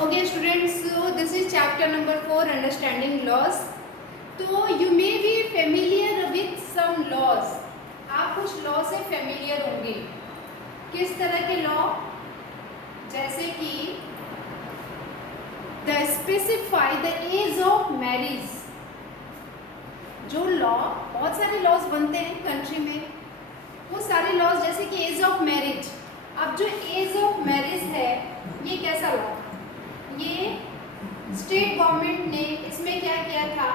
Okay students, so this is chapter number 4, understanding laws. तो you may be familiar with some laws. आप कुछ law से familiar होंगे. किस तरह के law? जैसे कि the specify the age of marriage. जो law, बहुत सारे laws बनते हैं country में, वो सारे laws जैसे कि age of marriage. अब जो age of marriage है, ये कैसा law? ये स्टेट गवर्नमेंट ने इसमें क्या किया था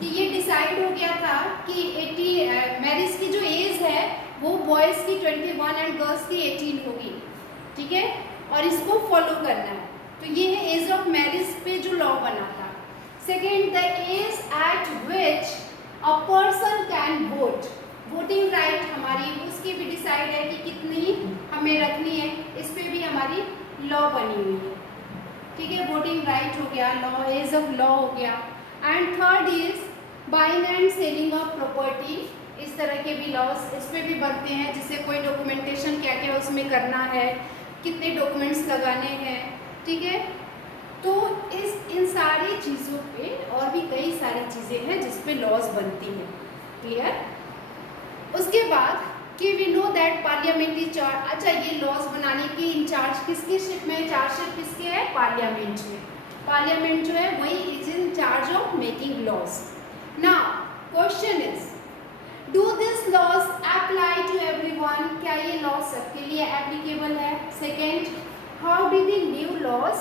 कि ये डिसाइड हो गया था कि 80 मैरिज की जो एज है वो बॉयज़ की 21 एंड गर्ल्स की 18 होगी, ठीक है, और इसको फॉलो करना है. तो ये है एज ऑफ मैरिज पे जो लॉ बना था. Second, the age at which a person can vote. Voting right हमारी उसकी भी डिसाइड है कि कितनी हमें रखनी है, इस पर भी हमारी लॉ बनी हुई है, ठीक है. वोटिंग राइट हो गया, लॉ एज ऑफ लॉ हो गया. And third is buying and selling of property. इस तरह के भी लॉज इस पर भी बनते हैं, जिससे कोई डॉक्यूमेंटेशन क्या क्या उसमें करना है, कितने डॉक्यूमेंट्स लगाने हैं, ठीक है. तो इन सारी चीज़ों पे और भी कई सारी चीज़ें हैं जिस पे लॉज बनती हैं. क्लियर. उसके बाद कि we know that parliamentary charge. अच्छा, ये लॉज बनाने की इंचार्ज किसकी शिप में, चार्जशिप किसके है, पार्लियामेंट में. पार्लियामेंट जो है वही is in charge of making laws. Now question is, do this laws apply to everyone. क्या ये लॉज सबके लिए एप्लीकेबल है. Second, how do the new laws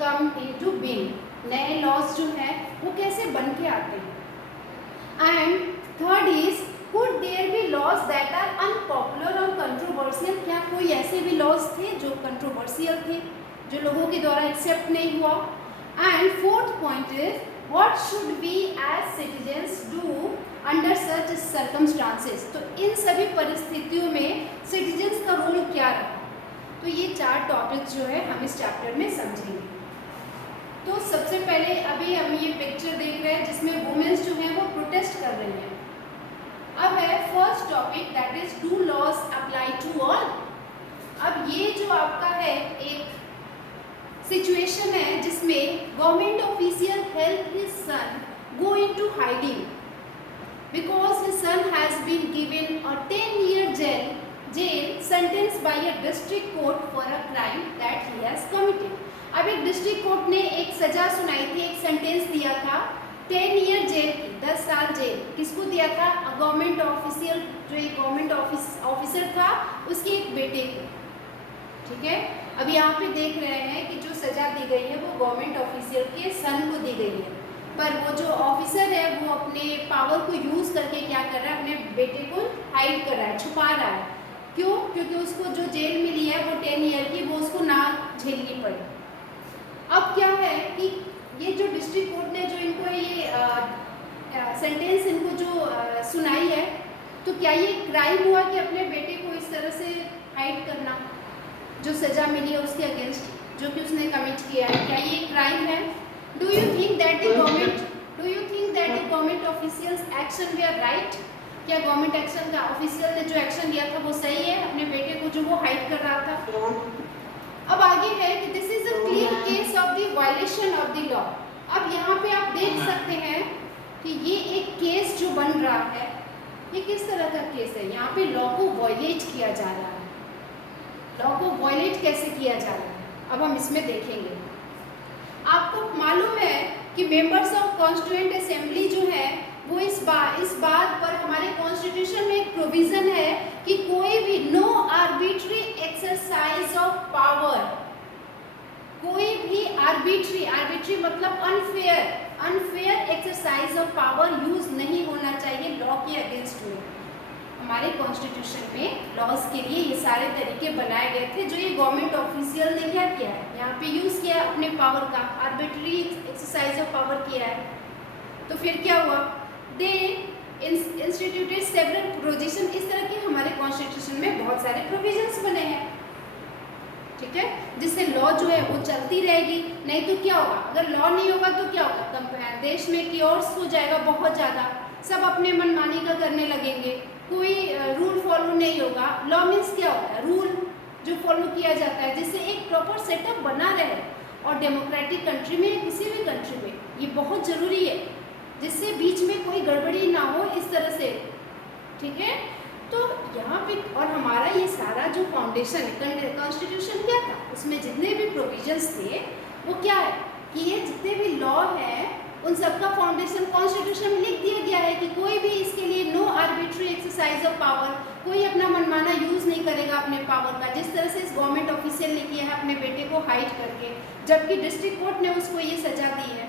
come into being. नए लॉज जो है वो कैसे बन के आते हैं. And third is, could there be laws that are unpopular or controversial. क्या कोई ऐसे भी laws थे जो controversial थे, जो लोगों के द्वारा accept नहीं हुआ. And fourth point is, what should we as citizens do under such circumstances. तो इन सभी परिस्थितियों में citizens का रोल क्या रहा. तो ये 4 टॉपिक्स जो है हम इस चैप्टर में समझेंगे. तो सबसे पहले अभी हम ये पिक्चर देख रहे हैं जिसमें वुमेन्स जो हैं वो प्रोटेस्ट कर रही हैं. अब है first topic, that is do laws apply to all. अब ये जो आपका है एक सिचुएशन है जिसमें government official help his son go into hiding because his son has been given a 10-year jail sentence by a district court for a crime that he has committed. अब एक डिस्ट्रिक्ट कोर्ट ने एक सजा सुनाई थी, एक sentence दिया था 10-year जेल की, 10 साल जेल. किसको दिया था, गवर्नमेंट ऑफिशियल, जो एक गवर्नमेंट ऑफिसर था उसके एक बेटे को, ठीक है. अब यहाँ पे देख रहे हैं कि जो सजा दी गई है वो गवर्नमेंट ऑफिशियल के सन को दी गई है, पर वो जो ऑफिसर है वो अपने पावर को यूज़ करके क्या कर रहा है, अपने बेटे को हाइड कर रहा है, छुपा रहा है. क्यों, क्योंकि उसको जो जेल मिली है वो 10 ईयर की, वो उसको ना झेलनी पड़ी. अब क्या है कि ये जो डिस्ट्रिक्ट कोर्ट ने जो इनको ये सेंटेंस इनको जो सुनाई है, तो क्या ये क्राइम हुआ कि अपने बेटे को इस तरह से हाइड करना, जो सज़ा मिली है उसके अगेंस्ट, जो कि उसने कमिट किया है, क्या ये क्राइम है. Do you think that the government officials action were right. क्या गवर्नमेंट एक्शन का ऑफिशियल ने जो एक्शन लिया था वो सही है, अपने बेटे को जो वो हाइड कर रहा था. अब आगे है कि this is a clear case of the violation of the law. अब यहाँ पे आप देख सकते हैं कि ये एक केस जो बन रहा है, ये किस तरह का केस है. यहाँ पे लॉ को वायलेट किया जा रहा है. लॉ को वायलेट कैसे किया जा रहा है, अब हम इसमें देखेंगे. आपको मालूम है कि मेंबर्स ऑफ कॉन्स्टिट्यूएंट असेंबली जो है वो इस बात पर हमारे कॉन्स्टिट्यूशन में एक प्रोविज़न है कि कोई भी no arbitrary exercise of power, कोई भी आर्बिट्री मतलब unfair exercise of power use नहीं होना चाहिए लॉ के अगेंस्ट में. हमारे कॉन्स्टिट्यूशन में लॉज के लिए ये सारे तरीके बनाए गए थे, जो ये गवर्नमेंट ऑफिशियल ने क्या किया है, यहाँ पे यूज़ किया अपने पावर का, आर्बिट्री एक्सरसाइज ऑफ पावर किया है. तो फिर क्या हुआ, दे इंस्टीट्यूटेड सेवरल प्रोविजन. इस तरह के हमारे कॉन्स्टिट्यूशन में बहुत सारे प्रोविजंस बने हैं, ठीक है, जिससे लॉ जो है वो चलती रहेगी. नहीं तो क्या होगा, अगर लॉ नहीं होगा तो क्या होगा, देश में क्योर्स हो जाएगा बहुत ज़्यादा, सब अपने मनमानी का करने लगेंगे, कोई रूल फॉलो नहीं होगा. लॉ मीन्स क्या होता है, रूल जो फॉलो किया जाता है जिससे एक प्रॉपर सेटअप बना रहे और डेमोक्रेटिक डेमोक्रेटिक कंट्री में या किसी भी कंट्री में ये बहुत ज़रूरी है, जिससे बीच में कोई गड़बड़ी ना हो इस तरह से, ठीक है। तो यहाँ पे और हमारा ये सारा जो फाउंडेशन है, कॉन्स्टिट्यूशन क्या था, उसमें जितने भी प्रोविजंस थे वो क्या है कि ये जितने भी लॉ है उन सबका फाउंडेशन कॉन्स्टिट्यूशन में लिख दिया गया है कि कोई भी इसके लिए no arbitrary exercise of power, कोई अपना मनमाना यूज़ नहीं करेगा अपने पावर का, जिस तरह से इस गवर्नमेंट ऑफिशियल ने किया है अपने बेटे को हाइड करके, जबकि डिस्ट्रिक्ट कोर्ट ने उसको ये सजा दी है।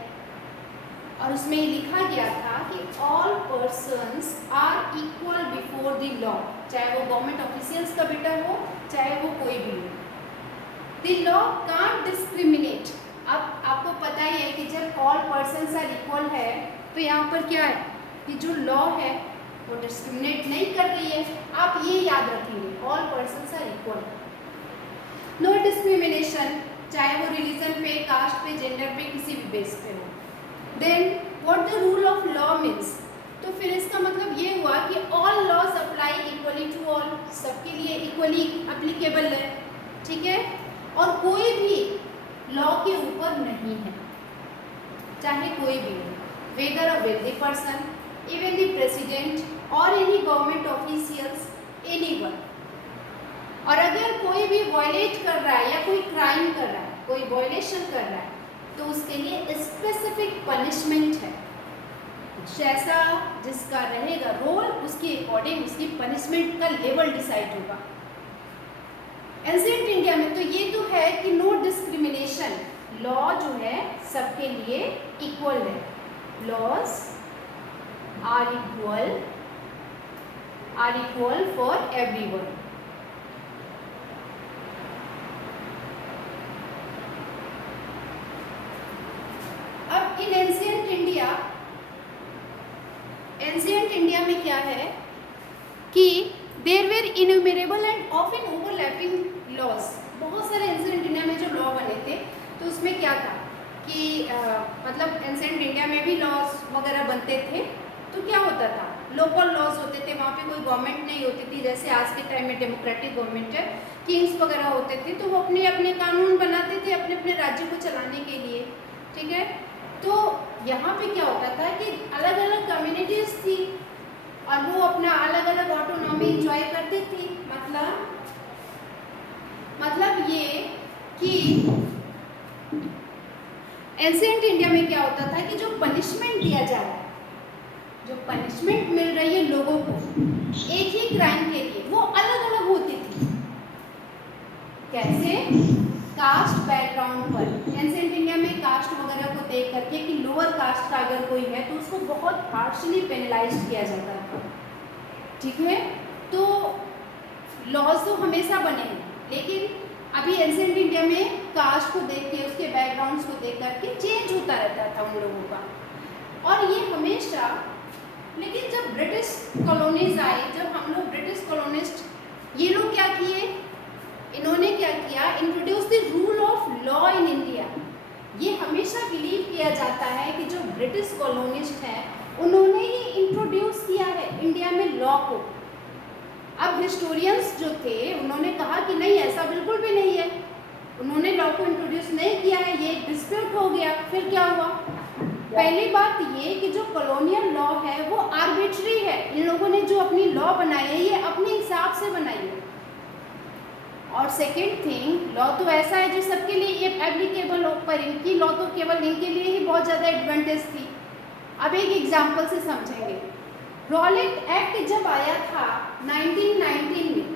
और उसमें ये लिखा गया था कि all persons are equal before the law, चाहे वो गवर्नमेंट ऑफिशियल्स का बेटा हो चाहे वो कोई भी हो। The law can't discriminate. अब आपको पता ही है कि जब ऑल पर्सन्स आर इक्वल है तो यहाँ पर क्या है कि जो लॉ है वो डिस्क्रिमिनेट नहीं कर रही है। आप ये याद रखेंगे, all persons are equal, no discrimination, चाहे वो रिलीजन पे, कास्ट पे, जेंडर पे, किसी भी बेस पे हो। Then what the rule of law means, तो फिर इसका मतलब ये हुआ कि all laws apply equally to all, सबके लिए इक्वली अप्लीकेबल है, ठीक है। और कोई भी लॉ के ऊपर नहीं है, चाहे कोई भी हो, weather a wealthy person, even the president और एनी गवर्नमेंट ऑफिशियल्स, एनीवन। और अगर कोई भी वायलेट कर रहा है या कोई क्राइम कर रहा है, कोई वायलेशन कर रहा है, तो उसके लिए स्पेसिफिक पनिशमेंट है, जैसा जिसका रहेगा रोल उसके अकॉर्डिंग उसकी पनिशमेंट का लेवल डिसाइड होगा। एंशिएंट इंडिया में तो ये तो है कि नो डिस्क्रिमिनेशन, लॉ जो है सबके लिए इक्वल है, laws are equal for everyone. अब इन एंशिएंट इंडिया में क्या है कि there were innumerable and often overlapping laws. बहुत सारे एंशिएंट इंडिया में जो लॉ बने थे तो उसमें क्या था कि मतलब एंशिएंट इंडिया में भी लॉज वगैरह बनते थे, तो क्या होता था, लोकल लॉज होते थे, वहाँ पे कोई गवर्नमेंट नहीं होती थी, जैसे आज के टाइम में डेमोक्रेटिक गवर्नमेंट है, किंग्स वगैरह होते थे, तो वो अपने अपने कानून बनाते थे अपने अपने राज्य को चलाने के लिए, ठीक है। तो यहाँ पे क्या होता था कि अलग अलग कम्युनिटीज़ थी और वो अपना अलग अलग ऑटोनॉमी इंजॉय करती थी। मतलब ये कि एंशिएंट इंडिया में क्या होता था कि जो पनिशमेंट दिया जा रहा है, जो पनिशमेंट मिल रही है लोगों को एक ही क्राइम के लिए, वो अलग अलग होती थी। कैसे? कास्ट बैकग्राउंड पर। एंशिएंट इंडिया में कास्ट वगैरह को देख करके कि लोअर कास्ट का अगर कोई है तो उसको बहुत हार्शली पेनलाइज किया जाता था, ठीक है। तो लॉज तो हमेशा बने हैं, लेकिन अभी एंशिएंट इंडिया में कास्ट को देख के, उसके बैकग्राउंड्स को देख करके चेंज होता रहता था उन लोगों का, और ये हमेशा। लेकिन जब ब्रिटिश कॉलोनीज आए, जब हम लोग ब्रिटिश कॉलोनिस्ट, ये लोग क्या किए, इन्होंने क्या किया, introduce the rule of law in India. ये हमेशा बिलीव किया जाता है कि जो ब्रिटिश कॉलोनिस्ट हैं उन्होंने ही इंट्रोड्यूस किया है इंडिया में लॉ को। अब हिस्टोरियंस जो थे उन्होंने कहा कि नहीं, ऐसा बिल्कुल भी नहीं है, उन्होंने लॉ को इंट्रोड्यूस नहीं किया है, ये डिस्प्यूट हो गया। फिर क्या हुआ, पहली बात ये कि जो कॉलोनियल लॉ है वो आर्बिट्री है, इन लोगों ने जो अपनी लॉ बनाई है ये अपने हिसाब से बनाई है। और सेकेंड थिंग, लॉ तो ऐसा है जो सबके लिए एप्लीकेबल हो, पर इनकी लॉ तो केवल इनके लिए ही बहुत ज़्यादा एडवांटेज थी। अब एक एग्जाम्पल से समझेंगे। रॉलेट एक्ट जब आया था 1919 में,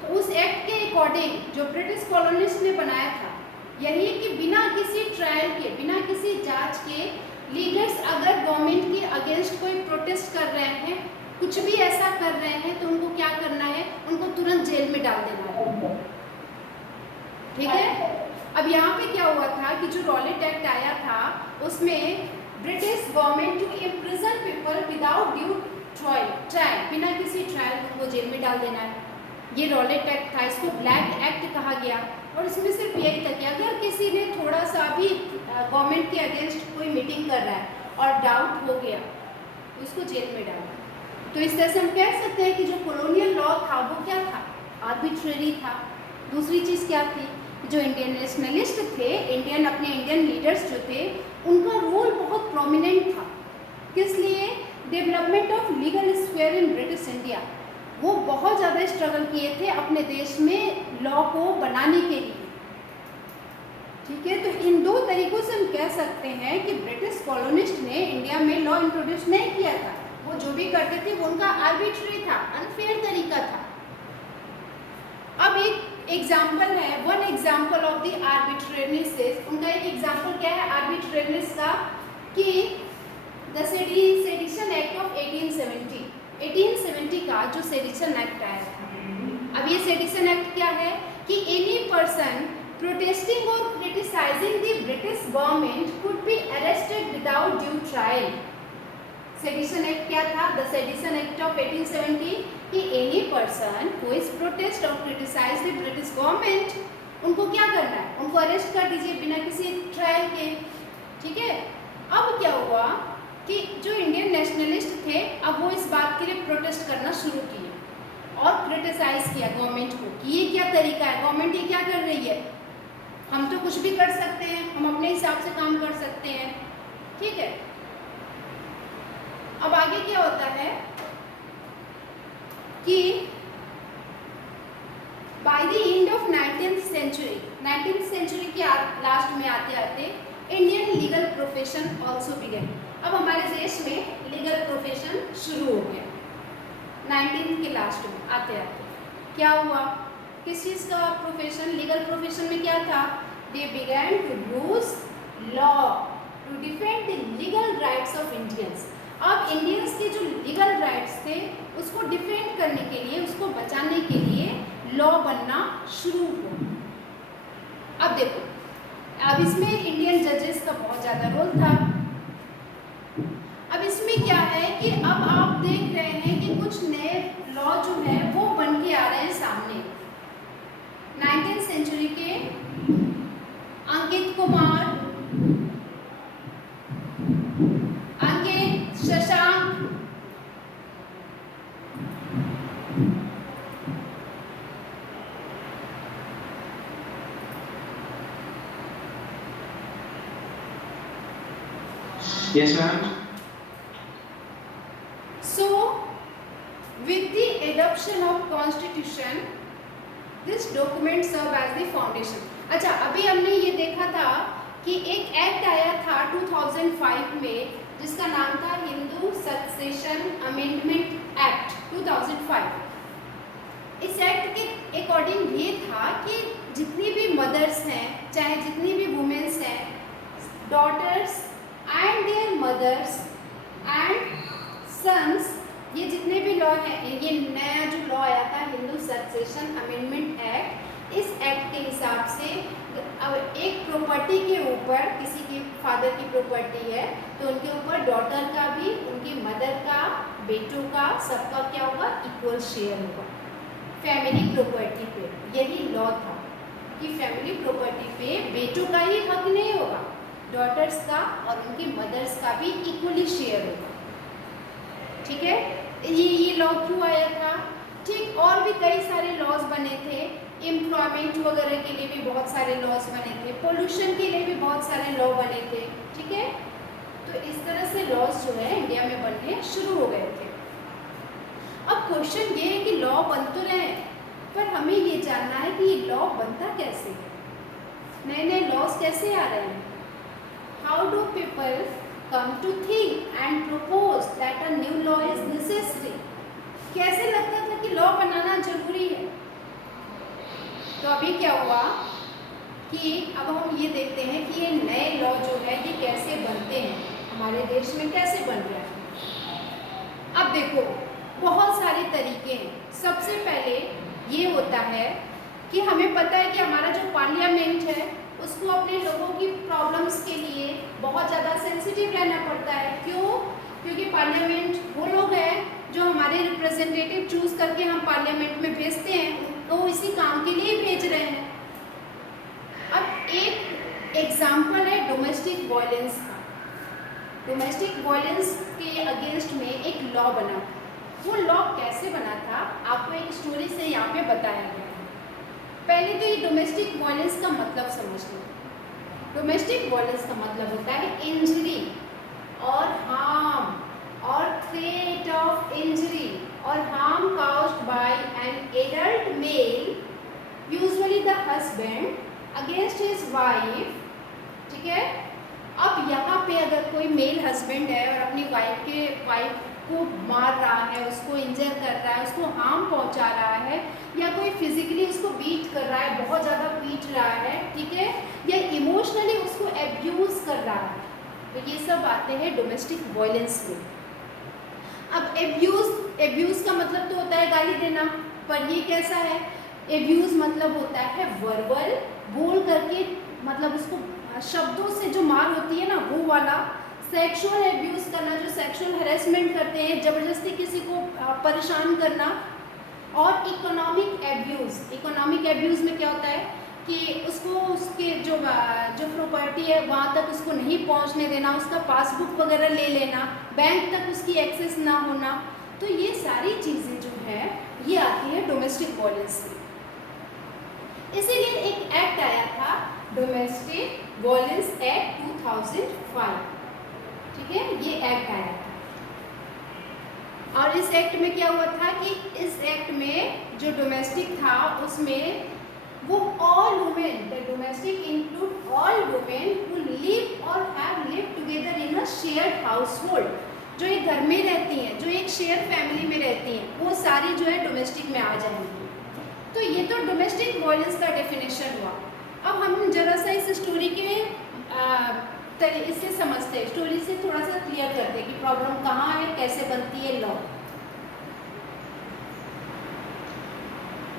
तो उस एक्ट के अकॉर्डिंग जो ब्रिटिश कॉलोनिस्ट ने बनाया था यही कि बिना किसी ट्रायल के, बिना किसी जांच के, लीडर्स अगर गवर्नमेंट के अगेंस्ट कोई प्रोटेस्ट कर रहे हैं, कुछ भी ऐसा कर रहे हैं, तो उनको क्या करना है, उनको तुरंत जेल में डाल देना है, ठीक है। अब यहाँ पे क्या हुआ था कि जो रॉलेट एक्ट आया था उसमें British government to imprison people without due trial, बिना किसी ट्रायल उनको जेल में डाल देना है, ये रॉलेट एक्ट था। इसको ब्लैक एक्ट कहा गया, और इसमें सिर्फ यही था कि अगर किसी ने थोड़ा सा भी गवर्नमेंट के अगेंस्ट कोई मीटिंग कर रहा है और डाउट हो गया तो उसको जेल में डालना। तो इस तरह से हम कह सकते हैं कि जो कॉलोनियल लॉ था वो क्या था, आर्बिट्रेरी था। दूसरी चीज़ क्या थी, जो इंडियन नेशनलिस्ट थे, अपने इंडियन लीडर्स जो थे, उनका रोल बहुत प्रोमिनेंट था। किस लिए? Development of legal sphere in British India. वो बहुत ज़्यादा स्ट्रगल किए थे अपने देश में लॉ को बनाने के लिए। ठीक है, तो इन दो तरीकों से हम कह सकते हैं कि ब्रिटिश कॉलोनिस्ट ने इंडिया में लॉ इंट्रोड्यूस नहीं किया था। वो जो भी करते थे वो उनका आर्बिट्री था, अनफेयर तरीका था। अब एक एग्जाम्पल है, one example of the arbitrariness. उनका एक एग्जाम्पल क्या है आर्बिट्रेरीनेस का? कि द सेडिशन एक्ट ऑफ 1870 का जो सेडिशन एक्ट आया था। अब ये सेडिशन एक्ट क्या है कि एनी पर्सन प्रोटेस्टिंग और criticising the British government could be arrested without due trial. Sedition act क्या था? द सेडिशन एक्ट ऑफ 1870 कि any person who is protest और क्रिटिसाइज द ब्रिटिश गवर्नमेंट, उनको क्या करना है? उनको अरेस्ट कर दीजिए बिना किसी ट्रायल के। ठीक है, अब क्या हुआ कि जो इंडियन नेशनलिस्ट थे, अब वो इस बात के लिए प्रोटेस्ट करना शुरू किए और क्रिटिसाइज किया गवर्नमेंट को कि ये क्या तरीका है, गवर्नमेंट ये क्या कर रही है, हम तो कुछ भी कर सकते हैं, हम अपने हिसाब से काम कर सकते हैं। ठीक है, अब आगे क्या होता है कि by the end of 19th century के लास्ट में आते आते Indian legal profession also began. अब हमारे देश में लीगल प्रोफेशन शुरू हो गया 19th के लास्ट में आते आते। क्या हुआ? किस चीज़ का प्रोफेशन? लीगल प्रोफेशन में क्या था? They began to use law to defend the legal rights of Indians. अब इंडियंस के जो लीगल राइट्स थे उसको डिफेंड करने के लिए, उसको बचाने के लिए लॉ बनना शुरू हुआ। अब देखो, अब इसमें इंडियन जजेस का बहुत ज़्यादा रोल था। अब इसमें क्या है कि अब आप देख रहे हैं कि कुछ नए लॉ जो है वो बन के आ रहे हैं सामने। 19th सेंचुरी के अंकित कुमार, अंकित, Shashank, Yes, ma'am. So, with the adoption of Constitution, this document serve as the foundation. अच्छा, अभी हमने ये देखा था कि एक एक्ट आया था 2005 में जिसका नाम था हिंदू सक्सेशन अमेंडमेंट एक्ट 2005। इस एक्ट के अकॉर्डिंग ये था कि जितनी भी मदर्स हैं, चाहे जितनी भी वुमेन्स हैं, daughters and their mothers and sons, ये जितने भी लॉ हैं, ये नया जो लॉ आया था हिंदू सक्सेशन अमेंडमेंट एक्ट, इस एक्ट के हिसाब से अब एक प्रॉपर्टी के ऊपर, किसी की फादर की प्रॉपर्टी है तो उनके ऊपर डॉटर का भी, उनकी मदर का, बेटों का, सबका क्या होगा? इक्वल शेयर होगा फैमिली प्रॉपर्टी पे। यही लॉ था कि फैमिली प्रॉपर्टी पे बेटों का ही हक नहीं होगा, डॉटर्स का और उनकी मदर्स का भी इक्वली शेयर होगा। ठीक है, ये लॉ क्यों आया था? ठीक, और भी कई सारे लॉज बने थे, एम्प्लॉयमेंट वगैरह के लिए भी बहुत सारे लॉज बने थे, पोल्यूशन के लिए भी बहुत सारे लॉ बने थे। ठीक है, तो इस तरह से लॉज जो है इंडिया में बनने शुरू हो गए थे। अब क्वेश्चन ये है कि लॉ बन तो रहे हैं, पर हमें ये जानना है कि ये लॉ बनता कैसे है, नए नए लॉज कैसे आ रहे हैं। How do people come to think and propose that a new law is necessary? कैसे लगता था कि लॉ बनाना जरूरी है? तो अभी क्या हुआ कि अब हम ये देखते हैं कि ये नए लॉ जो है ये कैसे बनते हैं, हमारे देश में कैसे बन रहे हैं। अब देखो, बहुत सारे तरीके हैं। सबसे पहले ये होता है कि हमें पता है कि हमारा जो पार्लियामेंट है उसको अपने लोगों की प्रॉब्लम्स के लिए बहुत ज़्यादा सेंसिटिव रहना पड़ता है। क्यों? क्योंकि पार्लियामेंट वो लोग हैं जो हमारे रिप्रेजेंटेटिव चूज़ करके हम पार्लियामेंट में भेजते हैं, तो इसी काम के लिए भेज रहे हैं। अब एक एग्जाम्पल है डोमेस्टिक वायलेंस का। डोमेस्टिक वायलेंस के अगेंस्ट में एक लॉ बना। वो लॉ कैसे बना था आपको एक स्टोरी से यहाँ पे बताया गया है। पहले तो ये डोमेस्टिक वायलेंस का मतलब समझ लो। डोमेस्टिक वायलेंस का मतलब होता है इंजरी और हार्म और थ्रेट ऑफ इंजरी और harm caused by an adult male, usually the husband, against his wife। ठीक है, अब यहाँ पे अगर कोई मेल हस्बैंड है और अपनी वाइफ को मार रहा है, उसको इंजर कर रहा है, उसको हार्म पहुँचा रहा है, या कोई फिजिकली उसको बीट कर रहा है, बहुत ज़्यादा पीट रहा है, ठीक है, या इमोशनली उसको एब्यूज़ कर रहा है, तो ये सब आते हैं डोमेस्टिक वायलेंस में। अब एब्यूज़ का मतलब तो होता है गाली देना, पर ये कैसा है? एब्यूज़ मतलब होता है वर्बल, बोल करके, मतलब उसको शब्दों से जो मार होती है ना, वो वाला। सेक्सुअल एब्यूज़ करना, जो सेक्सुअल हैरेसमेंट करते हैं, ज़बरदस्ती किसी को परेशान करना। और इकोनॉमिक एब्यूज़ में क्या होता है कि उसको उसके जो प्रॉपर्टी है वहाँ तक उसको नहीं पहुँचने देना, उसका पासबुक वगैरह ले लेना, बैंक तक उसकी एक्सेस ना होना। तो ये सारी चीज़ें जो है ये आती है डोमेस्टिक वायलेंस में। इसीलिए एक एक्ट आया था, डोमेस्टिक वायलेंस एक्ट 2005, ठीक है, ये एक्ट आया था। और इस एक्ट में क्या हुआ था कि इस एक्ट में जो डोमेस्टिक था उसमें वो all women, the domestic include all women who live और have lived together in a shared household, जो एक घर में रहती हैं, जो एक शेयर फैमिली में रहती हैं, वो सारी जो है डोमेस्टिक में आ जाएंगी। तो ये तो डोमेस्टिक वायलेंस का डेफिनेशन हुआ। अब हम जरा सा इस स्टोरी के इससे समझते हैं, स्टोरी से थोड़ा सा क्लियर करते हैं कि प्रॉब्लम कहाँ है, कैसे बनती है लॉ।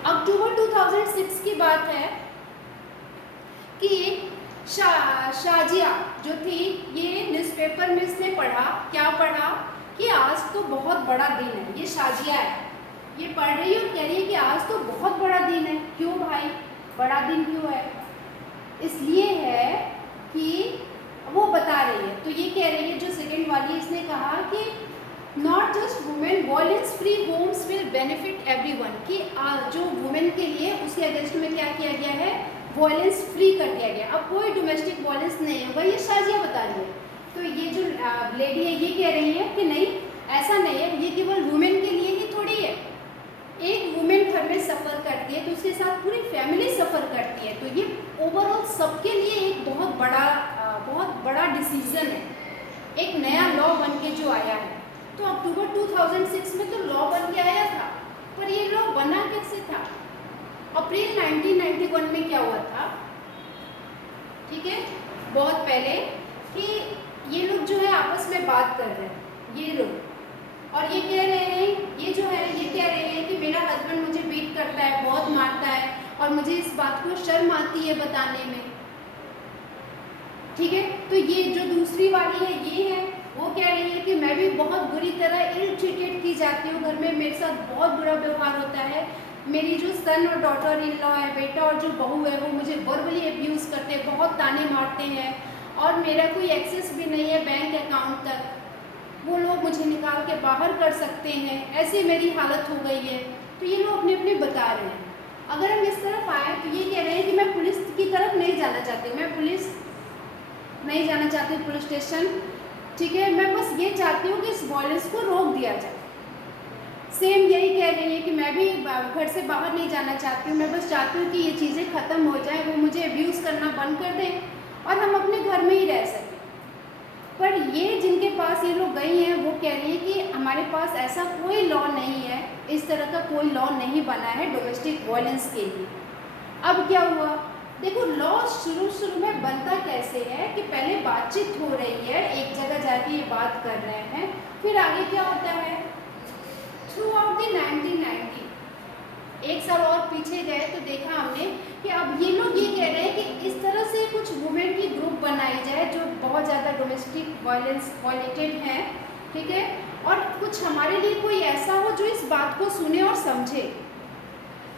अक्टूबर 2006 की बात है कि शाजिया जो थी, ये न्यूज़पेपर में इसने पढ़ा, क्या पढ़ा कि आज तो बहुत बड़ा दिन है। ये शाजिया है, ये पढ़ रही है और कह रही है कि आज तो बहुत बड़ा दिन है। क्यों भाई, बड़ा दिन क्यों है? इसलिए है कि वो बता रही है, तो ये कह रही है, जो सेकंड वाली, इसने कहा कि not just women, violence free homes will benefit everyone, कि जो वुमेन के लिए उसके अगेंस्ट में क्या किया गया है, वायलेंस फ्री कर दिया गया। अब कोई डोमेस्टिक वायलेंस नहीं होगा, ये शाजिया बता रही है। तो ये जो लेडी है ये कह रही है कि नहीं, ऐसा नहीं है, ये केवल वुमेन के लिए ही थोड़ी है। एक वुमेन घर में सफ़र करती है तो उसके साथ पूरी फैमिली सफ़र करती है, तो ये ओवरऑल सबके लिए एक बहुत बड़ा डिसीजन है, एक नया लॉ बन के जो आया है। तो अक्टूबर 2006 में तो लॉ बन के आया था, पर ये लॉ बना कैसे था? अप्रैल 1991 में क्या हुआ था, ठीक है, बहुत पहले, कि ये लोग जो है आपस में बात कर रहे हैं, ये लोग, और ये कह रहे हैं, ये जो है ये कह रहे हैं कि मेरा हस्बैंड मुझे बीट करता है, बहुत मारता है, और मुझे इस बात को शर्म आती है बताने में, ठीक है। तो ये जो दूसरी वाली है ये है, वो कह रही है कि मैं भी बहुत बुरी तरह इल ट्रीटेड की जाती हूँ, घर में मेरे साथ बहुत बुरा व्यवहार होता है, मेरी जो सन और डॉटर इन लॉ है, बेटा और जो बहू है, वो मुझे वर्बली एब्यूज़ करते हैं, बहुत ताने मारते हैं, और मेरा कोई एक्सेस भी नहीं है बैंक अकाउंट तक, वो लोग मुझे निकाल के बाहर कर सकते हैं, ऐसी मेरी हालत हो गई है। तो ये लोग अपने अपने बता रहे हैं। अगर हम इस तरफ आए तो ये कह रहे हैं कि मैं पुलिस की तरफ नहीं जाना चाहती हूँ, मैं पुलिस नहीं जाना चाहती हूँ, पुलिस स्टेशन, ठीक है, मैं बस ये चाहती हूँ कि इस वायलेंस को रोक दिया जाए। सेम यही कह रही है कि मैं भी घर से बाहर नहीं जाना चाहती हूँ, मैं बस चाहती हूँ कि ये चीज़ें ख़त्म हो जाए, वो मुझे अब्यूज़ करना बंद कर दें और हम अपने घर में ही रह सकें। पर ये जिनके पास ये लोग गई हैं वो कह रही है कि हमारे पास ऐसा कोई लॉ नहीं है, इस तरह का कोई लॉ नहीं बना है डोमेस्टिक वायलेंस के लिए। अब क्या हुआ, देखो लॉ शुरू में बनता कैसे है कि पहले बातचीत हो रही है, एक जगह जाके ये बात कर रहे हैं, फिर आगे क्या होता है, थ्रू आउट द 1990, एक साल और पीछे गए तो देखा हमने कि अब ये लोग ये कह रहे हैं कि इस तरह से कुछ वुमेन की ग्रुप बनाई जाए जो बहुत ज़्यादा डोमेस्टिक वायलेंस वायलेटेड हैं, ठीक है, और कुछ हमारे लिए कोई ऐसा हो जो इस बात को सुने और समझे।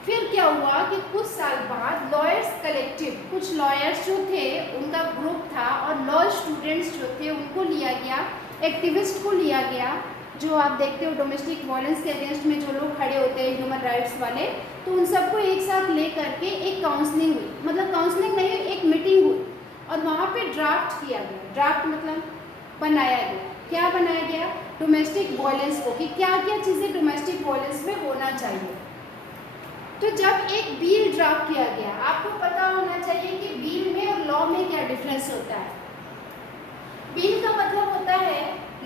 फिर क्या हुआ कि कुछ साल बाद लॉयर्स कलेक्टिव, कुछ लॉयर्स जो थे उनका ग्रुप था, और लॉ स्टूडेंट्स जो थे उनको लिया गया, एक्टिविस्ट को लिया गया, जो आप देखते हो डोमेस्टिक वायलेंस के अगेंस्ट में जो लोग खड़े होते हैं ह्यूमन राइट्स वाले, तो तो उन सबको एक साथ ले करके एक काउंसलिंग हुई, मतलब काउंसलिंग नहीं, एक मीटिंग हुई और वहाँ पे ड्राफ्ट किया गया। ड्राफ्ट मतलब बनाया गया। क्या बनाया गया? डोमेस्टिक वायलेंस को, कि क्या क्या चीज़ें डोमेस्टिक वायलेंस में होना चाहिए। तो जब एक बिल ड्राफ्ट किया गया, आपको पता होना चाहिए कि बिल में और लॉ में क्या डिफरेंस होता है। बिल का मतलब होता है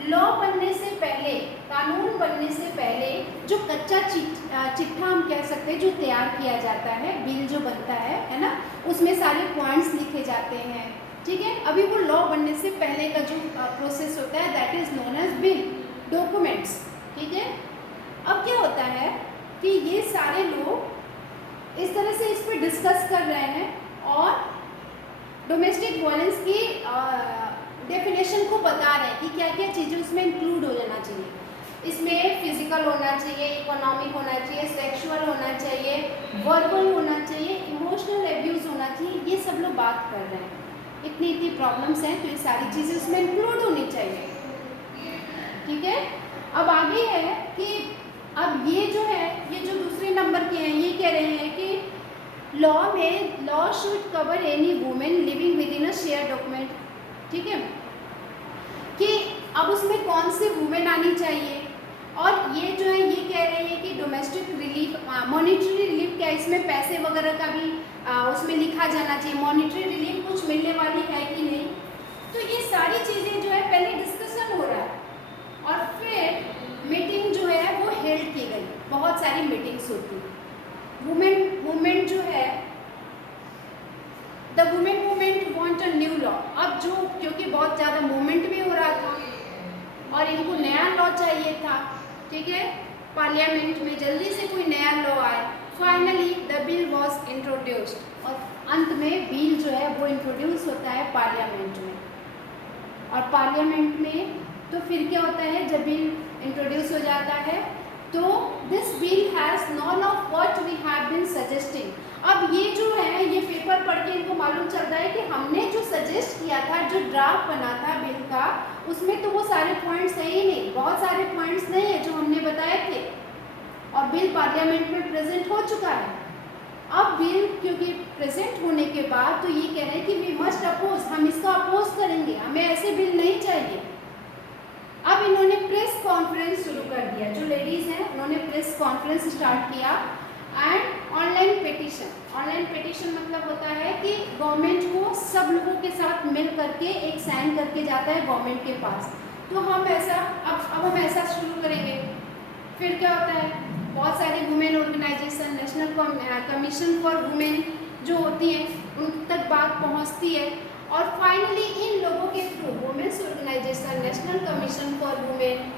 लॉ बनने से पहले, कानून बनने से पहले जो कच्चा चिट्ठा हम कह सकते हैं, जो तैयार किया जाता है, बिल जो बनता है ना, उसमें सारे पॉइंट्स लिखे जाते हैं, ठीक है। अभी वो लॉ बनने से पहले का जो प्रोसेस होता है that is known as bill documents, ठीक है। अब क्या होता है कि ये सारे लोग इस तरह से इस पर डिस्कस कर रहे हैं और डोमेस्टिक वायलेंस की डेफिनेशन को बता रहे हैं कि क्या क्या चीज़ें उसमें इंक्लूड हो जाना चाहिए। इसमें फिजिकल होना चाहिए, इकोनॉमिक होना चाहिए, सेक्सुअल होना चाहिए, वर्बल होना चाहिए, इमोशनल एब्यूज़ होना चाहिए, ये सब लोग बात कर रहे हैं। इतनी इतनी प्रॉब्लम्स हैं तो ये सारी चीज़ें उसमें इंक्लूड होनी चाहिए, ठीक है। अब आगे है कि अब ये जो है, ये जो दूसरे नंबर के हैं, ये कह रहे हैं कि law should cover any women living with in a share document, ठीक है, कि अब उसमें कौन सी वुमेन आनी चाहिए। और ये जो है ये कह रहे हैं कि डोमेस्टिक रिलीफ, मॉनिटरी रिलीफ, क्या इसमें पैसे वगैरह का भी उसमें लिखा जाना चाहिए, मॉनिटरी रिलीफ कुछ मिलने वाली है कि नहीं। तो ये सारी चीज़ें जो है पहले डिस्कशन हो रहा है और फिर मीटिंग जो है वो हेल्ड की गई। बहुत सारी मीटिंग्स होती हैं। वुमेन जो है, the women movement want a new law. अब जो, क्योंकि बहुत ज़्यादा मूवमेंट भी हो रहा था और इनको नया लॉ चाहिए था, ठीक है, पार्लियामेंट में जल्दी से कोई नया लॉ आए। Finally the bill was introduced और अंत में बिल जो है वो इंट्रोड्यूस होता है पार्लियामेंट में। और पार्लियामेंट में तो फिर क्या होता है, जब बिल इंट्रोड्यूस हो जाता है तो this bill has none of what we have been suggesting. अब ये जो है, ये पेपर पढ़ के इनको मालूम चल रहा है कि हमने जो सजेस्ट किया था, जो ड्राफ्ट बना था बिल का, उसमें तो वो सारे पॉइंट्स है ही नहीं, बहुत सारे पॉइंट्स नहीं है जो हमने बताए थे और बिल पार्लियामेंट में प्रेजेंट हो चुका है। अब बिल क्योंकि प्रेजेंट होने के बाद तो ये कह रहे हैं कि वी मस्ट अपोज, हम इसका अपोज करेंगे, हमें ऐसे बिल नहीं चाहिए। अब इन्होंने प्रेस कॉन्फ्रेंस शुरू कर दिया, जो लेडीज़ हैं उन्होंने प्रेस कॉन्फ्रेंस स्टार्ट किया एंड ऑनलाइन पिटीशन मतलब होता है कि गवर्नमेंट को सब लोगों के साथ मिल करके एक साइन करके जाता है गवर्नमेंट के पास। तो हम ऐसा अब हम ऐसा शुरू करेंगे। फिर क्या होता है, बहुत सारी women organisation, national commission for women जो होती हैं उन तक बात पहुंचती है और फाइनली इन लोगों के through women's organisation, national commission for women,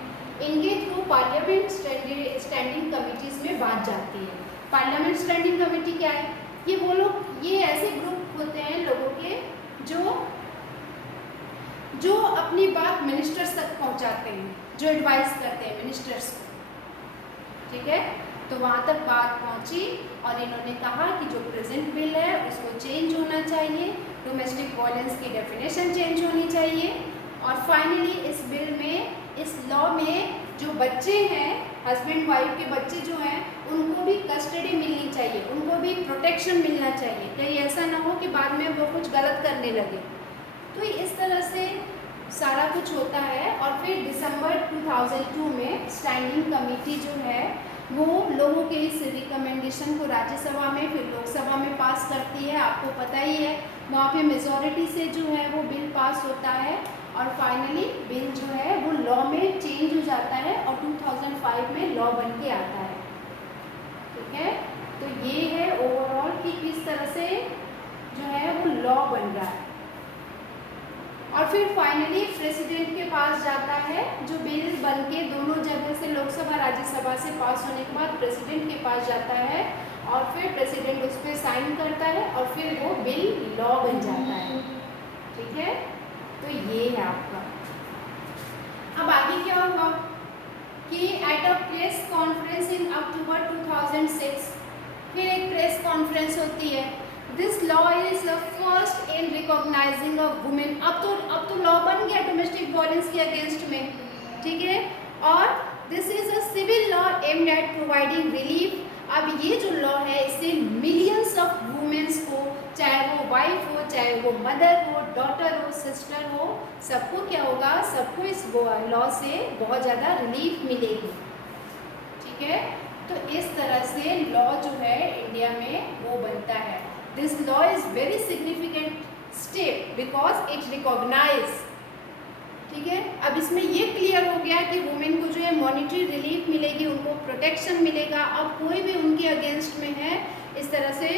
इनके थ्रू पार्लियामेंट स्टैंडिंग कमिटीज़ में बात जाती है। पार्लियामेंट स्टैंडिंग कमेटी क्या है, ये वो लोग, ये ऐसे ग्रुप होते हैं लोगों के जो अपनी बात मिनिस्टर्स तक पहुंचाते हैं, जो एडवाइस करते हैं मिनिस्टर्स को, ठीक है। तो वहाँ तक बात पहुँची और इन्होंने कहा कि जो प्रेजेंट बिल है उसको चेंज होना चाहिए, डोमेस्टिक वायलेंस की डेफिनेशन चेंज होनी चाहिए और फाइनली इस बिल में, इस लॉ में जो बच्चे हैं, हस्बैंड वाइफ के बच्चे जो हैं, उनको भी कस्टडी मिलनी चाहिए, उनको भी प्रोटेक्शन मिलना चाहिए, कहीं ऐसा ना हो कि बाद में वो कुछ गलत करने लगे। तो इस तरह से सारा कुछ होता है और फिर दिसंबर 2002 में स्टैंडिंग कमेटी जो है वो लोगों के इस रिकमेंडेशन को राज्यसभा में फिर लोकसभा में पास करती है। आपको पता ही है वहाँ पे मेजॉरिटी से जो है वो बिल पास होता है और फाइनली बिल जो है वो लॉ में चेंज हो जाता है और 2005 में लॉ बन के आता है, ठीक है। तो ये है ओवरऑल कि किस तरह से जो है वो लॉ बन रहा है और फिर फाइनली प्रेसिडेंट के पास जाता है। जो बिल बन के दोनों जगह से, लोकसभा राज्यसभा से पास होने के बाद प्रेसिडेंट के पास जाता है और फिर प्रेसिडेंट उस पर साइन करता है और फिर वो बिल लॉ बन जाता है, ठीक है। तो ये है आपका। अब आगे क्या हुआ कि at a press conference in October 2006 फिर एक प्रेस कॉन्फ्रेंस होती है। This law is the first in recognising a women. अब तो लॉ बन गया डोमेस्टिक वायलेंस के अगेंस्ट में, ठीक है। और this is a civil law aimed at providing relief अब ये जो लॉ है इससे मिलियंस ऑफ वुमेन्स को, चाहे वो वाइफ हो, चाहे वो मदर हो, डॉटर हो, सिस्टर हो, सबको क्या होगा, सबको इस लॉ से बहुत ज़्यादा रिलीफ मिलेगी। ठीक है, तो इस तरह से लॉ जो है इंडिया में वो बनता है। This law is very significant step because it recognise. ठीक है, अब इसमें ये क्लियर हो गया कि वुमेन को जो है मॉनिटरी रिलीफ मिलेगी, उनको प्रोटेक्शन मिलेगा। अब कोई भी उनके अगेंस्ट में है इस तरह से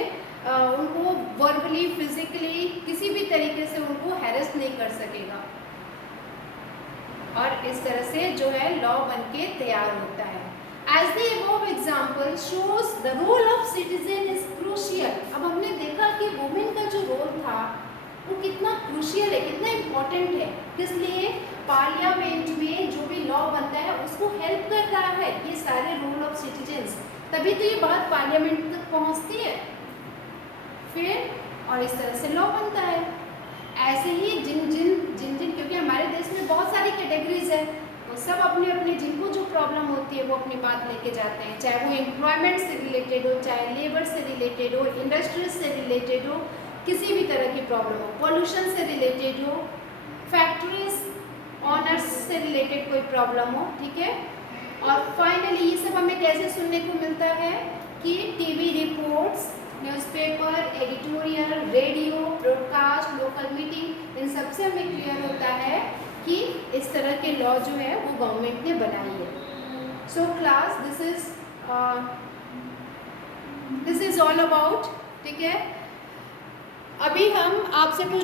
उनको वर्बली, फिजिकली, किसी भी तरीके से उनको हैरेस नहीं कर सकेगा। और इस तरह से जो है लॉ बनके तैयार होता है। As the above example shows the role of citizen is crucial। अब हमने देखा कि वुमेन का जो रोल था वो कितना क्रूशियल है, कितना इम्पोर्टेंट है। इसलिए पार्लियामेंट में जो भी लॉ बनता है उसको हेल्प कर रहा है ये सारे रोल ऑफ सिटीजन्स, तभी तो ये बात पार्लियामेंट तक पहुंचती है फिर, और इस तरह से लॉ बनता है। ऐसे ही जिन जिन क्योंकि हमारे देश में बहुत सारी कैटेगरीज है, वो सब अपने अपने जिनको जो प्रॉब्लम होती है वो अपनी बात लेके जाते हैं, चाहे वो एम्प्लॉयमेंट से रिलेटेड हो, चाहे लेबर से रिलेटेड हो, इंडस्ट्रीज से रिलेटेड हो, किसी भी तरह की प्रॉब्लम हो, पोल्यूशन से रिलेटेड हो, फैक्ट्रीज ऑनर्स से रिलेटेड कोई प्रॉब्लम हो। ठीक है, और फाइनली ये सब हमें कैसे सुनने को मिलता है कि TV reports, newspaper, editorial, radio, broadcast, local meeting, इन सबसे हमें क्लियर होता है कि इस तरह के लॉ जो है वो गवर्नमेंट ने बनाई है। So class this is all about. ठीक है, अभी हम आपसे कुछ